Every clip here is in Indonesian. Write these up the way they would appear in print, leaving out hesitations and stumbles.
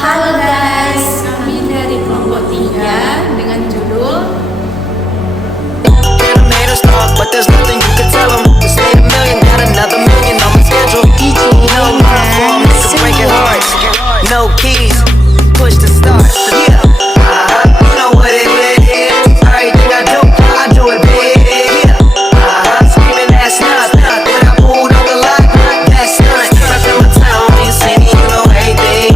Halo guys, kami dari kelompok 3 dengan judul Haters talk, but there's nothing you can tell 'em. Just made a million, got another million on my schedule. No platform, nigga breaking hearts. No keys, push the start. Yeah, you know what it is. Everything I do it big. Yeah, screaming that's not. When I pulled on the lot, that's not. Trapped in my town, ain't seen you know everything.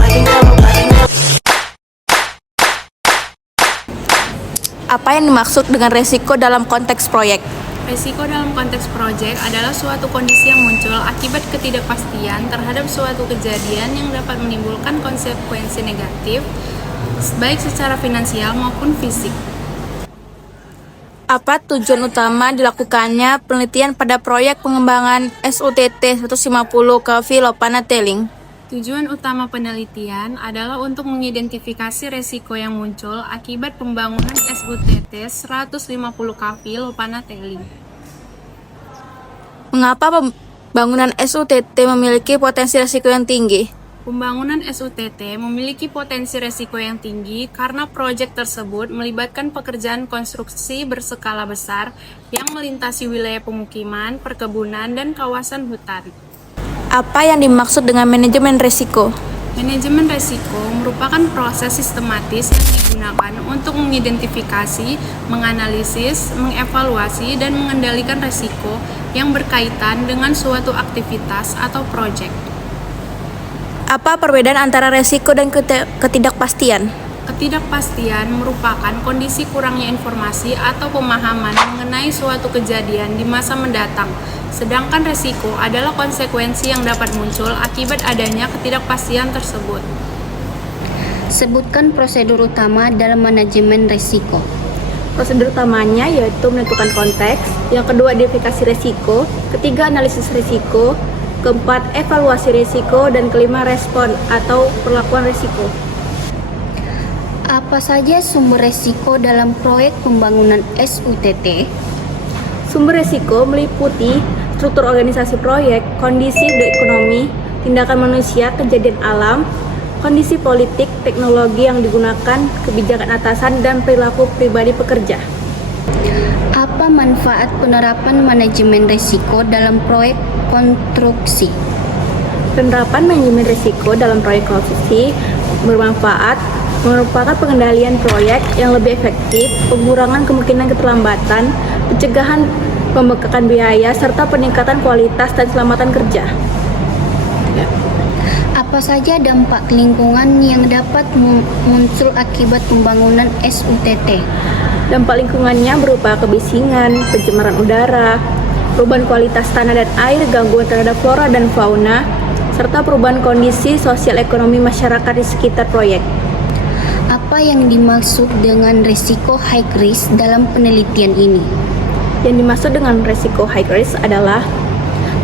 Apa yang dimaksud dengan resiko dalam konteks proyek? Resiko dalam konteks proyek adalah suatu kondisi yang muncul akibat ketidakpastian terhadap suatu kejadian yang dapat menimbulkan konsekuensi negatif, baik secara finansial maupun fisik. Apa tujuan utama dilakukannya penelitian pada proyek pengembangan SUTT 150 kV Lopana Tailing? Tujuan utama penelitian adalah untuk mengidentifikasi resiko yang muncul akibat pembangunan SUTT 150 kV Lopana Tailing. Mengapa pembangunan SUTT memiliki potensi resiko yang tinggi? Pembangunan SUTT memiliki potensi resiko yang tinggi karena proyek tersebut melibatkan pekerjaan konstruksi berskala besar yang melintasi wilayah pemukiman, perkebunan, dan kawasan hutan. Apa yang dimaksud dengan manajemen risiko? Manajemen risiko merupakan proses sistematis yang digunakan untuk mengidentifikasi, menganalisis, mengevaluasi, dan mengendalikan risiko yang berkaitan dengan suatu aktivitas atau proyek. Apa perbedaan antara resiko dan ketidakpastian? Ketidakpastian merupakan kondisi kurangnya informasi atau pemahaman mengenai suatu kejadian di masa mendatang, sedangkan risiko adalah konsekuensi yang dapat muncul akibat adanya ketidakpastian tersebut. Sebutkan prosedur utama dalam manajemen risiko. Prosedur utamanya yaitu menentukan konteks, yang kedua identifikasi risiko, ketiga analisis risiko, keempat evaluasi risiko, dan kelima respon atau perlakuan risiko. Apa saja sumber risiko dalam proyek pembangunan SUTT? Sumber risiko meliputi struktur organisasi proyek, kondisi ekonomi, tindakan manusia, kejadian alam, kondisi politik, teknologi yang digunakan, kebijakan atasan, dan perilaku pribadi pekerja. Apa manfaat penerapan manajemen risiko dalam proyek konstruksi? Penerapan manajemen risiko dalam proyek konstruksi bermanfaat, merupakan pengendalian proyek yang lebih efektif, pengurangan kemungkinan keterlambatan, pencegahan pembengkakan biaya, serta peningkatan kualitas dan keselamatan kerja. Apa saja dampak lingkungan yang dapat muncul akibat pembangunan SUTT? Dampak lingkungannya berupa kebisingan, pencemaran udara, perubahan kualitas tanah dan air, gangguan terhadap flora dan fauna, serta perubahan kondisi sosial ekonomi masyarakat di sekitar proyek. Apa yang dimaksud dengan risiko high risk dalam penelitian ini? Yang dimaksud dengan risiko high risk adalah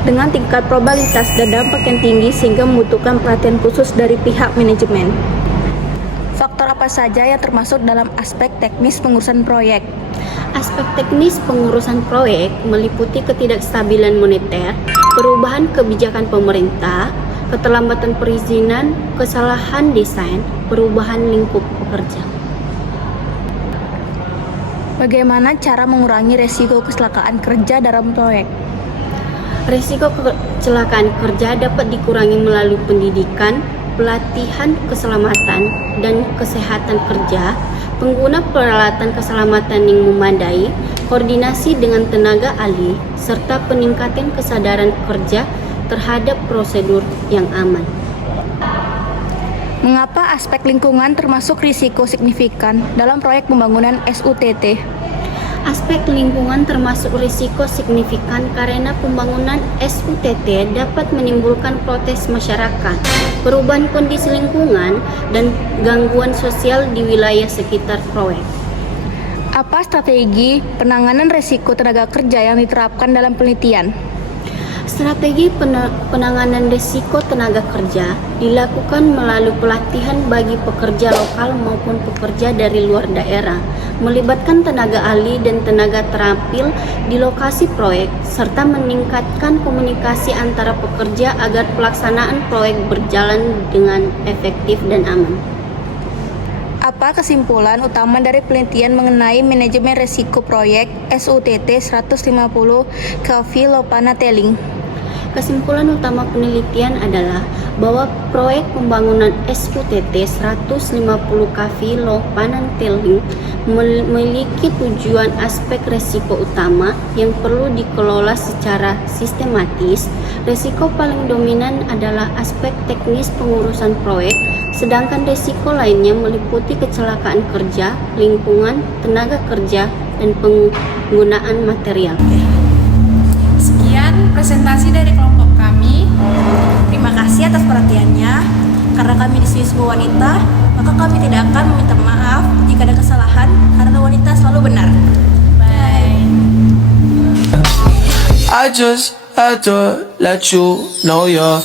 dengan tingkat probabilitas dan dampak yang tinggi sehingga membutuhkan perhatian khusus dari pihak manajemen. Faktor apa saja yang termasuk dalam aspek teknis pengurusan proyek? Aspek teknis pengurusan proyek meliputi ketidakstabilan moneter, perubahan kebijakan pemerintah, keterlambatan perizinan, kesalahan desain, perubahan lingkup pekerja. Bagaimana cara mengurangi resiko kecelakaan kerja dalam proyek? Risiko kecelakaan kerja dapat dikurangi melalui pendidikan, pelatihan keselamatan dan kesehatan kerja, pengguna peralatan keselamatan yang memadai, koordinasi dengan tenaga ahli, serta peningkatan kesadaran kerja terhadap prosedur yang aman. Mengapa aspek lingkungan termasuk risiko signifikan dalam proyek pembangunan SUTT? Aspek lingkungan termasuk risiko signifikan karena pembangunan SUTT dapat menimbulkan protes masyarakat, perubahan kondisi lingkungan, dan gangguan sosial di wilayah sekitar proyek. Apa strategi penanganan risiko tenaga kerja yang diterapkan dalam penelitian? Strategi penanganan risiko tenaga kerja dilakukan melalui pelatihan bagi pekerja lokal maupun pekerja dari luar daerah, melibatkan tenaga ahli dan tenaga terampil di lokasi proyek, serta meningkatkan komunikasi antara pekerja agar pelaksanaan proyek berjalan dengan efektif dan aman. Apa kesimpulan utama dari penelitian mengenai manajemen risiko proyek SUTT 150 kV Lopana Teling? Kesimpulan utama penelitian adalah bahwa proyek pembangunan SUTT 150 kV Lopana Teling memiliki tujuan aspek risiko utama yang perlu dikelola secara sistematis. Risiko paling dominan adalah aspek teknis pengurusan proyek, sedangkan risiko lainnya meliputi kecelakaan kerja, lingkungan, tenaga kerja, dan penggunaan material. Sekian presentasi dari kelompok kami. Terima kasih atas perhatiannya. Karena kami di sini semua wanita, maka kami tidak akan meminta maaf jika ada kesalahan, karena wanita selalu benar. Bye. I just had to let you know you're